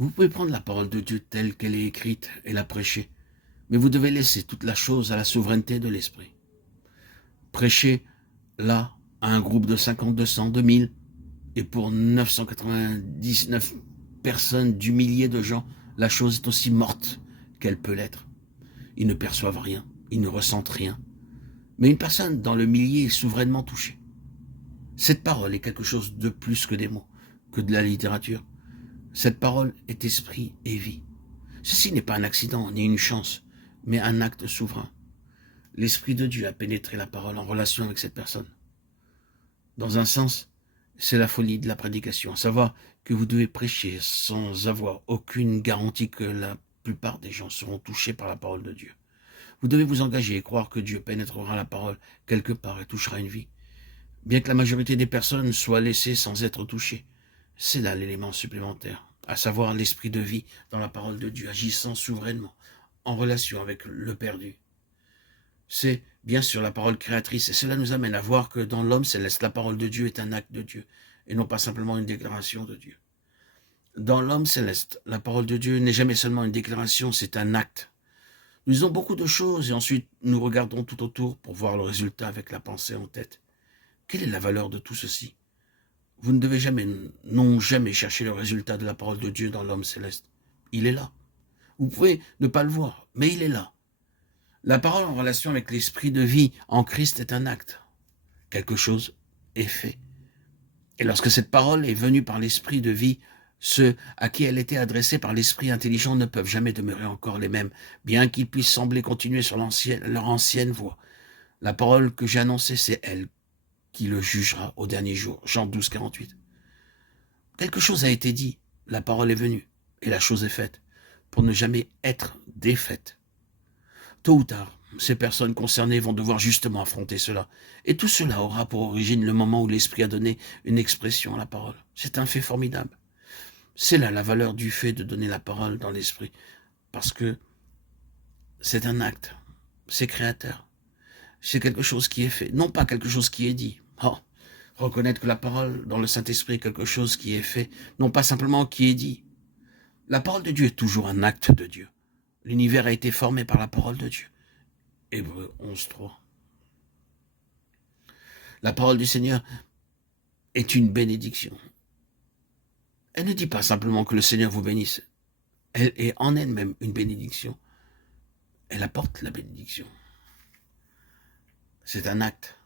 Vous pouvez prendre la parole de Dieu telle qu'elle est écrite et la prêcher, mais vous devez laisser toute la chose à la souveraineté de l'Esprit. Prêchez là à un groupe de 50, 200, 2000, et pour 999 personnes du millier de gens, la chose est aussi morte qu'elle peut l'être. Ils ne perçoivent rien, ils ne ressentent rien. Mais une personne dans le millier est souverainement touchée. Cette parole est quelque chose de plus que des mots, que de la littérature. Cette parole est esprit et vie. Ceci n'est pas un accident ni une chance, mais un acte souverain. L'Esprit de Dieu a pénétré la parole en relation avec cette personne. Dans un sens, c'est la folie de la prédication, à savoir que vous devez prêcher sans avoir aucune garantie que la plupart des gens seront touchés par la parole de Dieu. Vous devez vous engager et croire que Dieu pénétrera la parole quelque part et touchera une vie. Bien que la majorité des personnes soient laissées sans être touchées, c'est là l'élément supplémentaire, à savoir l'esprit de vie dans la parole de Dieu, agissant souverainement, en relation avec le perdu. C'est bien sûr la parole créatrice, et cela nous amène à voir que dans l'homme céleste, la parole de Dieu est un acte de Dieu, et non pas simplement une déclaration de Dieu. Dans l'homme céleste, la parole de Dieu n'est jamais seulement une déclaration, c'est un acte. Nous disons beaucoup de choses, et ensuite nous regardons tout autour pour voir le résultat avec la pensée en tête. Quelle est la valeur de tout ceci? Vous ne devez jamais, non jamais chercher le résultat de la parole de Dieu dans l'homme céleste. Il est là. Vous pouvez ne pas le voir, mais il est là. La parole en relation avec l'esprit de vie en Christ est un acte. Quelque chose est fait. Et lorsque cette parole est venue par l'esprit de vie, ceux à qui elle était adressée par l'esprit intelligent ne peuvent jamais demeurer encore les mêmes, bien qu'ils puissent sembler continuer sur leur ancienne voie. La parole que j'ai annoncée, c'est elle qui le jugera au dernier jour. Jean 12, 48. Quelque chose a été dit, la parole est venue, et la chose est faite, pour ne jamais être défaite. Tôt ou tard, ces personnes concernées vont devoir justement affronter cela. Et tout cela aura pour origine le moment où l'Esprit a donné une expression à la parole. C'est un fait formidable. C'est là la valeur du fait de donner la parole dans l'Esprit, parce que c'est un acte, c'est créateur. C'est quelque chose qui est fait, non pas quelque chose qui est dit. Oh, reconnaître que la parole dans le Saint-Esprit est quelque chose qui est fait, non pas simplement qui est dit. La parole de Dieu est toujours un acte de Dieu. L'univers a été formé par la parole de Dieu. Hébreux 11.3. La parole du Seigneur est une bénédiction. Elle ne dit pas simplement que le Seigneur vous bénisse. Elle est en elle-même une bénédiction. Elle apporte la bénédiction. C'est un acte.